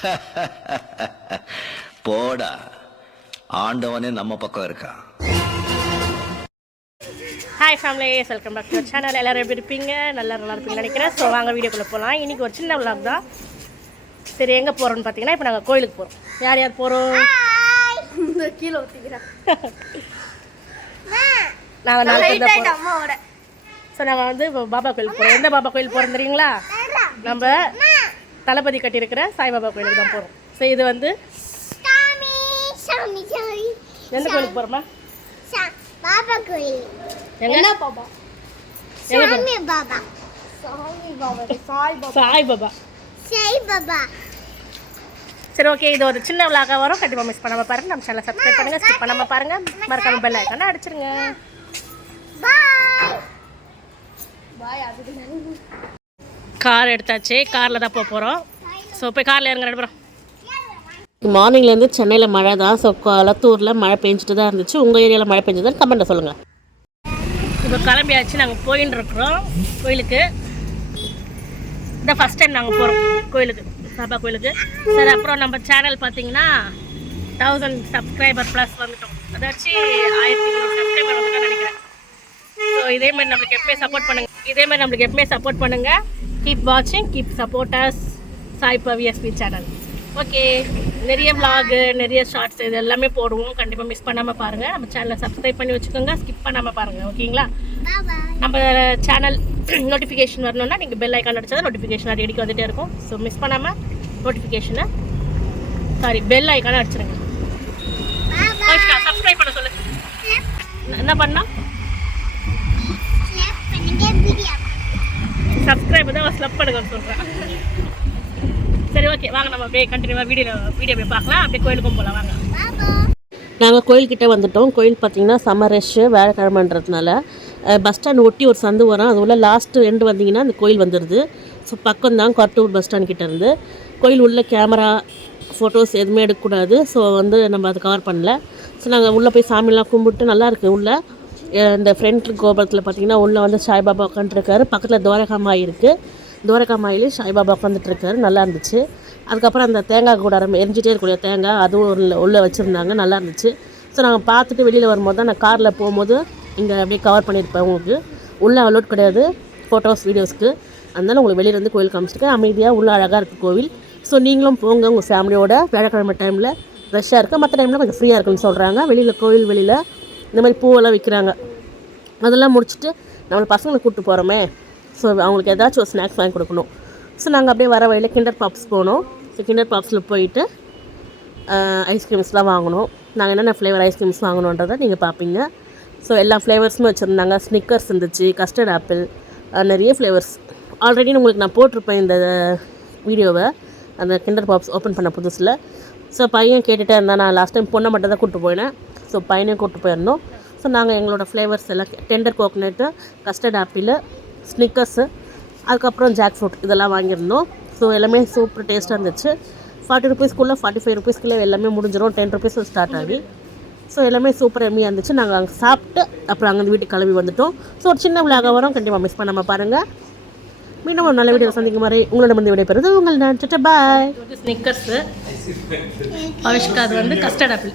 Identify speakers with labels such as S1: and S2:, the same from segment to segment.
S1: போடா. ஆண்டவனே நம்ம பக்கம் இருக்கான்
S2: hi family welcome back to channel எல்லாரும் எப்படி இருப்பீங்க? நல்லா நல்லா இருப்பீங்கன்னு நினைக்கிறேன். ஸோ வாங்க வீடியோக்குள்ளே போகலாம் இன்றைக்கி ஒரு சின்ன vlog தான். சரி எங்கே போகிறோம்னு பார்த்தீங்கன்னா இப்போ நாங்கள் கோயிலுக்கு போகிறோம் யார் யார் போகிறோம்
S3: கீழே ஊற்றிக்கிறேன்
S2: நாங்கள் நாலு பேர் தான் போகிறோம்
S3: அம்மாவோட.
S2: ஸோ நாங்கள் வந்து இப்போ பாபா கோயிலுக்கு போகிறோம் எந்த பாபா கோயில் போகிறோம் தெரியுங்களா? நம்ம தளபதி கட்டியிருக்கிற சாய்பாபா கோயிலுக்கு தான் போகிறோம் ஸோ இது வந்து
S3: சாமி சாமி சாமி.
S2: எந்த கோயிலுக்கு போகிறோமா
S3: சா- பாபா கோயில்.
S2: எங்க?
S3: என்ன பாபா? சாமி பாபா. சாமி பாபா சாய் பாபா
S2: சாய்பாபா.
S3: சாய் பாபா.
S2: சரி ஓகே இது ஒரு சின்ன விளாக வரும். கண்டிப்பாக மிஸ் பண்ணாம பாருங்க. நம்ம சேனல் சப்ஸ்கிரைப் பண்ணுங்க ஸ்கிப் பண்ணாம பாருங்க. மறக்காம பெல் ஐக்கான அடிச்சிருங்க.
S3: பாய் பாய் அதுக்கு
S2: கார் எடுத்தாச்சு. காரில் தான் போக போகிறோம் ஸோ போய் காரில் இறங்க ரெண்டு
S4: மார்னிங்லேருந்து சென்னையில் மழை தான். ஸோ கொளத்தூரில் மழை பெஞ்சிட்டு தான் இருந்துச்சு. உங்கள் ஏரியாவில் மழை பெஞ்சதுன்னு கமெண்ட்டில் சொல்லுங்கள்
S2: இப்போ கிளம்பியாச்சு. நாங்கள் போயின்னு இருக்கிறோம். கோயிலுக்கு. இதான் ஃபஸ்ட் டைம் நாங்கள் போகிறோம் கோயிலுக்கு. பாபா கோயிலுக்கு. சரி அப்புறம் நம்ம சேனல் பார்த்தீங்கன்னா தௌசண்ட் சப்ஸ்கிரைபர் ப்ளஸ் வந்துட்டோம். அதாச்சு ஆயிரத்தி சப்ஸ்கிரைபர் வந்துட்டோம் நினைக்கிறேன். ஸோ இதே மாதிரி நம்மளுக்கு எப்பவுமே சப்போர்ட் பண்ணுங்க. இதே மாதிரி நம்மளுக்கு எப்பவுமே சப்போர்ட் பண்ணுங்க. கீப் வாட்சிங் கீப் சப்போர்ட்டர்ஸ் சாய் பவிஎஸ்பி சேனல் ஓகே நிறைய vlog நிறைய ஷார்ட்ஸ் இது எல்லாமே போடுவோம். கண்டிப்பாக மிஸ் பண்ணாமல் பாருங்கள் நம்ம சேனலை சப்ஸ்கிரைப் பண்ணி வச்சுக்கோங்க. ஸ்கிப் பண்ணாமல் பாருங்கள் ஓகேங்களா நம்ம சேனல் நோட்டிஃபிகேஷன் வரணும்னா நீங்கள் பெல் ஐக்கான் அடிச்சா நோட்டிஃபிகேஷன் அடிக்கடி வந்துட்டே இருக்கும். ஸோ மிஸ் பண்ணாமல் நோட்டிஃபிகேஷனை சாரி பெல் ஐக்கான அடிச்சிருங்க. சப்ஸ்கிரைப் பண்ண சொல்லு. என்ன பண்ணா
S3: பண்ணுங்க வீடியோ
S2: சப்ஸ்கிரைப் ஸ்லப் எடுக்கன்னு சொல்கிறேன் சரி ஓகே வாங்க நம்ம அப்படியே கண்டினியூவாக வீடியோ வீடியோ போய் பார்க்கலாம். அப்படியே கோயிலுக்கும் போகலாம் வாங்க.
S4: நாங்கள் கோயில்கிட்ட வந்துட்டோம். கோயில் பார்த்தீங்கன்னா சம்மர் ரஷ்ஷு வேலைக்கிழமைன்றதுனால பஸ் ஸ்டாண்ட் ஒட்டி ஒரு சந்து வரும். அது உள்ள லாஸ்ட்டு எண்டு வந்தீங்கன்னா அந்த கோயில் வந்துடுது ஸோ பக்கம் தான் கொரட்டூர் பஸ் ஸ்டாண்ட் கிட்டேருந்து கோயில் உள்ள கேமரா ஃபோட்டோஸ் எதுவுமே எடுக்கக்கூடாது. ஸோ வந்து நம்ம அதை கவர் பண்ணல. ஸோ நாங்கள் உள்ளே போய் சாமிலாம் கும்பிட்டு நல்லாயிருக்கு உள்ளே. இந்த ஃப்ரண்ட் கோபுரத்தில் பார்த்தீங்கன்னா உள்ளே வந்து சாய்பாபா உட்காந்துருக்காரு பக்கத்தில் துவாரகாமாய் இருக்குது துவாரகாமாயிலையும் சாய்பாபா உட்காந்துட்ருக்காரு நல்லா இருந்துச்சு. அதுக்கப்புறம் அந்த தேங்காய் கூடாரம் எரிஞ்சிட்டே இருக்கக்கூடிய தேங்காய் அதுவும் உள்ள உள்ளே வச்சுருந்தாங்க. நல்லா இருந்துச்சு. ஸோ நாங்கள் பார்த்துட்டு வெளியில் வரும்போது தான் நான் காரில் போகும்போது இங்கே அப்படியே கவர் பண்ணியிருப்பேன் உங்களுக்கு. உள்ளே அலோட் கிடையாது. ஃபோட்டோஸ் வீடியோஸ்க்கு அதனால உங்களுக்கு வெளியில இருந்து கோயில் காமிச்சிருக்கேன். அமைதியாக உள்ள அழகாக இருக்குது கோவில். ஸோ நீங்களும் போங்க. உங்கள் ஃபேமிலியோட வியாழக்கிழமை டைமில் ரஷ்ஷாக இருக்குது மற்ற டைமில் கொஞ்சம் ஃப்ரீயாக இருக்குன்னு சொல்கிறாங்க வெளியில் கோவில் வெளியில் இந்த மாதிரி பூவெல்லாம் விற்கிறாங்க அதெல்லாம் முடிச்சுட்டு நம்மளை பசங்களை கூப்பிட்டு போகிறோமே ஸோ அவங்களுக்கு ஏதாச்சும் ஒரு ஸ்நாக்ஸ் வாங்கி கொடுக்கணும். ஸோ நாங்கள் அப்படியே வர வழியில் கிண்டர் பாப்ஸ் போனோம். ஸோ கிண்டர் பாப்ஸில் போயிட்டு ஐஸ்கிரீம்ஸ்லாம் வாங்கினோம் நாங்கள் என்னென்ன ஃப்ளேவர் ஐஸ்கிரீம்ஸ் வாங்கணுன்றதை நீங்கள் பார்ப்பீங்க ஸோ எல்லா ஃப்ளேவர்ஸுமே வச்சுருந்தாங்க. ஸ்னிக்கர்ஸ் இருந்துச்சு கஸ்டர்ட் ஆப்பிள் நிறைய ஃப்ளேவர்ஸ் ஆல்ரெடி உங்களுக்கு நான் போட்டிருப்பேன் இந்த வீடியோவை. அந்த கிண்டர் பாப்ஸ் ஓப்பன் பண்ண புதுசில். ஸோ பையன் கேட்டுகிட்டே இருந்தான். நான் லாஸ்ட் டைம் பொண்ணை மட்டும் தான் கூப்பிட்டு போயினேன் ஸோ பையனை கூப்பிட்டு போயிருந்தோம் ஸோ நாங்கள் எங்களோட ஃப்ளேவர்ஸ் எல்லாம் tender coconut custard apple Snickers அதுக்கப்புறம் ஜாக் ஃப்ரூட் இதெல்லாம் வாங்கியிருந்தோம் ஸோ எல்லாமே சூப்பர் டேஸ்ட்டாக இருந்துச்சு. ஃபார்ட்டி ருபீஸ்க்குள்ளே ஃபார்ட்டி ஃபைவ் ருபீஸ்க்குள்ளே எல்லாமே முடிஞ்சிடும் டென் ருபீஸ் ஸ்டார்ட் ஆகி. ஸோ எல்லாமே சூப்பர் எம்மியாக இருந்துச்சு. நாங்கள் அங்கே சாப்பிட்டு அப்புறம் அங்கே வீட்டுக்கு கிளம்பி வந்துட்டோம். ஸோ ஒரு சின்ன விழாக வரும். கண்டிப்பாக மிஸ் பண்ணாமல் பாருங்கள் மீண்டும் ஒரு நல்ல வீடியோ சந்திக்கும் வரை உங்களோட வந்து விடைபெறுது உங்கள் நினச்சிட்டு பாய்
S2: ஸ்னிக்கர்ஸு பவிஷ்கா அது வந்து கஸ்டர்ட் ஆப்பிள்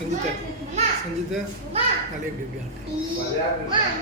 S5: செஞ்சுட்டேன் செஞ்சுட்டு நல்லா இப்படி இப்படி
S3: ஆட்டேன்